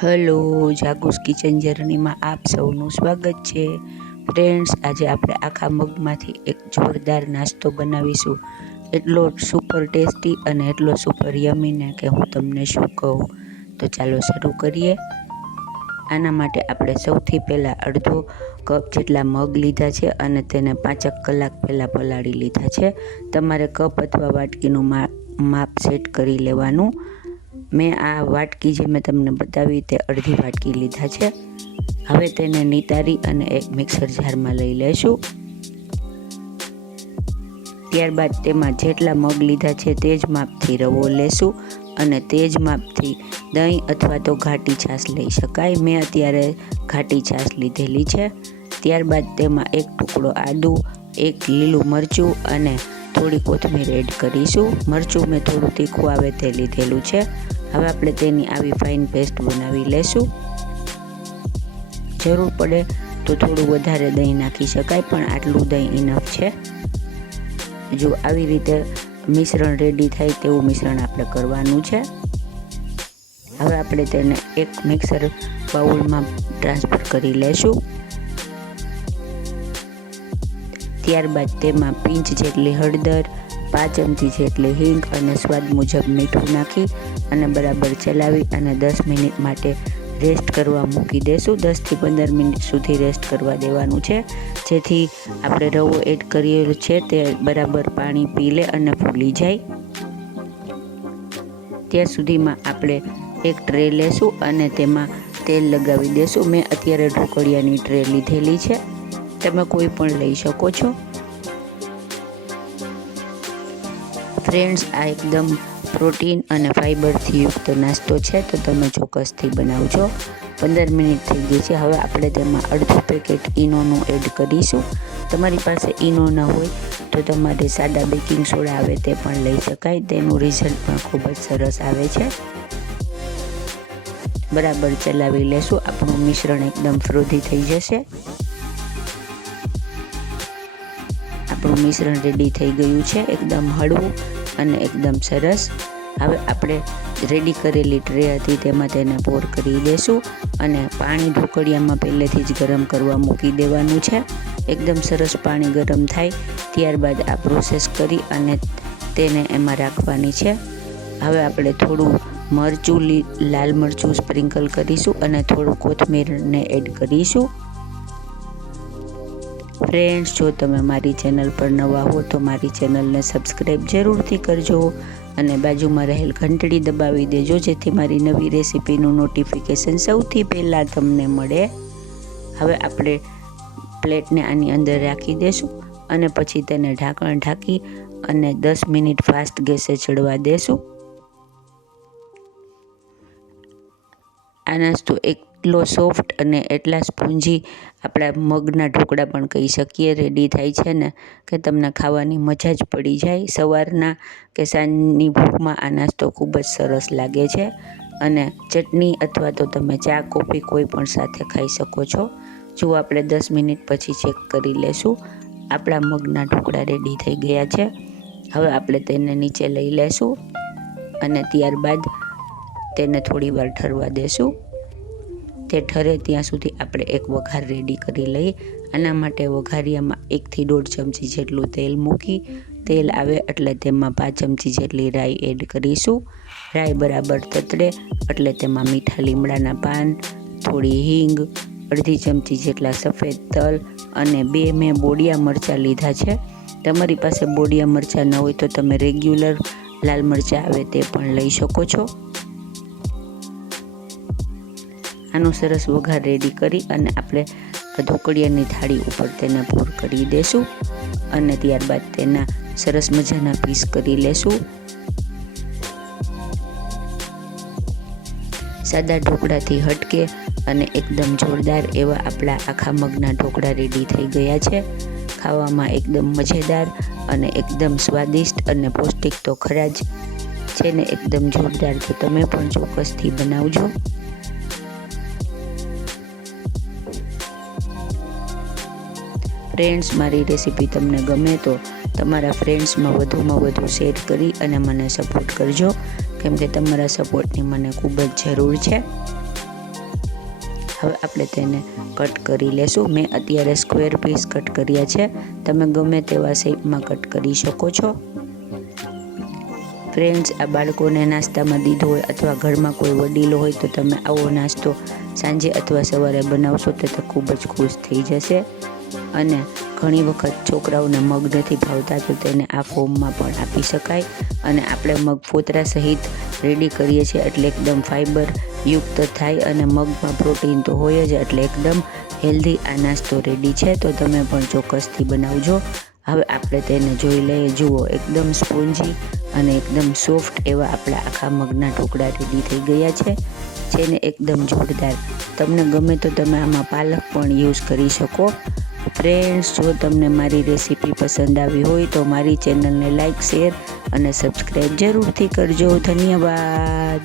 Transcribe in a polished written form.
Hello, જાગુસ kitchen જર્નીમાં આપ સૌનું સ્વાગત છે. ફ્રેન્ડ્સ, આજે આપણે આખા મગમાંથી એક જોરદાર નાસ્તો બનાવીશું. એટલો સુપર ટેસ્ટી અને એટલો સુપર યમીને કે હું તમને શું કહું. તો ચાલો શરૂ કરીએ. આના માટે આપણે સૌથી પહેલાં અડધો કપ જેટલા મગ લીધા છે અને તેને 5 કલાક પહેલાં પલાળી લીધા છે. તમારે કપ અથવા વાટકીનું માપ સેટ કરી લેવાનું. મેં આ વાટકી જે મેં તમને બતાવી તે અડધી વાટકી લીધા છે. હવે તેને નિતારી અને એક મિક્સર જારમાં લઈ લેશું. ત્યારબાદ તેમાં જેટલા મગ લીધા છે તે જ માપથી રવો લેશું અને તે જ માપથી દહીં અથવા તો ઘાટી છાશ લઈ શકાય. મેં અત્યારે ઘાટી છાશ લીધેલી છે. ત્યારબાદ તેમાં એક ટુકડો આદુ, એક લીલું મરચું અને થોડી કોથમીર એડ કરીશું. મરચું મેં થોડું તીખું આવે તે લીધેલું છે. હવે આપણે તેની આવી ફાઇન પેસ્ટ બનાવી લેશું. જરૂર પડે તો થોડું વધારે દહીં નાખી શકાય, પણ આટલું દહીં ઇનફ છે. જો આવી રીતે મિશ્રણ રેડી થાય તેવું મિશ્રણ આપણે કરવાનું છે. હવે આપણે તેને એક મિક્સર બાઉલમાં ટ્રાન્સફર કરી લેશું. ત્યારબાદ તેમાં પિંચ જેટલી હળદર, 5 ચમચી જેટલી હિંગ અને સ્વાદ મુજબ મીઠું નાખી અને બરાબર ચલાવી અને 10 મિનિટ માટે રેસ્ટ કરવા મૂકી દેશું. 10 થી 15 મિનિટ સુધી રેસ્ટ કરવા દેવાનું છે, જેથી આપણે રવો એડ કરેલો છે તે બરાબર પાણી પી લે અને ફૂલી જાય. ત્યાં સુધીમાં આપણે એક ટ્રે લેશું અને તેમાં તેલ લગાવી દેશું. મેં અત્યારે ઢોકળિયાની ટ્રે લીધેલી છે, તમે કોઈ પણ લઈ શકો છો. ફ્રેન્ડ્સ, આ એકદમ પ્રોટીન અને ફાઇબરથી યુક્ત નાસ્તો છે, તો તમે ચોક્કસથી બનાવજો. 15 મિનિટ થઈ ગઈ છે. હવે આપણે તેમાં અડધું પેકેટ ઈનોનું એડ કરીશું. તમારી પાસે ઈનો ન હોય તો તમારે સાદા બેકિંગ સોડા આવે તે પણ લઈ શકાય. તેનું રિઝલ્ટ પણ ખૂબ જ સરસ આવે છે. બરાબર ચલાવી લેશું. આપણું મિશ્રણ એકદમ ફ્રોધી થઈ જશે. આપણું મિશ્રણ રેડી થઈ ગયું છે, એકદમ હળવું અને એકદમ સરસ. હવે આપણે રેડી કરેલી ટ્રે હતી તેમાં તેને પોર કરી દેશું અને પાણી ઢોકળિયામાં પહેલેથી જ ગરમ કરવા મૂકી દેવાનું છે. એકદમ સરસ પાણી ગરમ થાય ત્યારબાદ આ પ્રોસેસ કરી અને તેને એમાં રાખવાની છે. હવે આપણે થોડું મરચું, લાલ મરચું સ્પ્રિંકલ કરીશું અને થોડું કોથમીરને એડ કરીશું. ફ્રેન્ડ્સ, જો તમે મારી ચેનલ પર નવા હો તો મારી ચેનલને સબસ્ક્રાઈબ જરૂરથી કરજો અને બાજુમાં રહેલ ઘંટડી દબાવી દેજો, જેથી મારી નવી રેસીપીનું નોટિફિકેશન સૌથી પહેલાં તમને મળે. હવે આપણે પ્લેટને આની અંદર રાખી દેશું અને પછી તેને ઢાંકણ ઢાંકી અને 10 મિનિટ ફાસ્ટ ગેસે ચડવા દેશું. આ નાસ્તો એટલો સોફ્ટ અને એટલા સ્પોન્જી આપણા મગના ઢોકળા પણ કહી શકીએ રેડી થાય છે ને કે તમને ખાવાની મજા જ પડી જાય. સવારના કે સાંજની ભૂખમાં આ નાસ્તો ખૂબ જ સરસ લાગે છે અને ચટણી અથવા તો તમે ચા કોફી કોઈ પણ સાથે ખાઈ શકો છો. જો આપણે 10 મિનિટ પછી ચેક કરી લેશું. આપણા મગના ઢોકળા રેડી થઈ ગયા છે. હવે આપણે તેને નીચે લઈ લેશું અને ત્યારબાદ તેને થોડી વાર ઠરવા દેશું. તે ઠરે ત્યાં સુધી આપણે એક વઘાર રેડી કરી લઈએ. આના માટે વઘારિયામાં 1 થી 1.5 ચમચી જેટલું તેલ મૂકી તેલ આવે એટલે તેમાં 5 ચમચી જેટલી રાઈ એડ કરીશું. રાઈ બરાબર તતડે એટલે તેમાં મીઠા લીમડાના પાન, થોડી હિંગ, અડધી ચમચી જેટલા સફેદ તલ અને 2 મેં બોડિયા મરચાં લીધા છે. તમારી પાસે બોડિયા મરચાં ન હોય તો તમે રેગ્યુલર લાલ મરચાં આવે તે પણ લઈ શકો છો. આનો સરસ વઘાર રેડી કરી અને આપણે ઢોકળિયાની થાળી ઉપર તેને પૂર કરી દેશું અને ત્યારબાદ તેના સરસ મજાના પીસ કરી લેશું. સાદા ઢોકળાથી હટકે અને એકદમ જોરદાર એવા આપણા આખા મગના ઢોકળા રેડી થઈ ગયા છે. ખાવામાં એકદમ મજેદાર અને એકદમ સ્વાદિષ્ટ અને પૌષ્ટિક તો ખરા જ છે ને, એકદમ જોરદાર. તો તમે પણ ચોક્કસથી બનાવજો. ફ્રેન્ડ્સ, મારી રેસીપી તમને ગમે તો તમારા ફ્રેન્ડ્સમાં વધુ શેર કરી અને મને સપોર્ટ કરજો, કેમ કે તમારા સપોર્ટની મને ખૂબ જ જરૂર છે. હવે આપણે તેને કટ કરી લેશું. મેં અત્યારે સ્ક્વેર પીસ કટ કર્યા છે. તમે ગમે તેવા શેપમાં કટ કરી શકો છો. ફ્રેન્ડ્સ, આ બાળકોને નાસ્તામાં દીધો હોય અથવા ઘરમાં કોઈ વડીલો હોય તો તમે આવો નાસ્તો સાંજે અથવા સવારે બનાવશો તો તે ખૂબ જ ખુશ થઈ જશે. અને ઘણી વખત છોકરાઓને મગ નથી ભાવતા તો તેને આ ફોર્મમાં પણ આપી શકાય. અને આપણે મગ ફોતરા સહિત રેડી કરીએ છીએ એટલે એકદમ ફાઈબર યુક્ત થાય અને મગમાં પ્રોટીન તો હોય જ, એટલે એકદમ હેલ્ધી આ નાસ્તો રેડી છે. તો તમે પણ ચોક્કસથી બનાવજો. હવે આપણે તેને જોઈ લઈએ. જુઓ, એકદમ સ્પોન્જી અને એકદમ સોફ્ટ એવા આપણા આખા મગના ઢોકળા રેડી થઈ ગયા છે. જેને એકદમ જોરદાર. તમને ગમે તો તમે આમાં પાલક પણ યુઝ કરી શકો. ફ્રેન્ડ્સ, જો તમને મારી રેસીપી પસંદ આવી હોય તો મારી ચેનલને લાઈક, શેર અને સબસ્ક્રાઈબ જરૂરથી કરજો. ધન્યવાદ.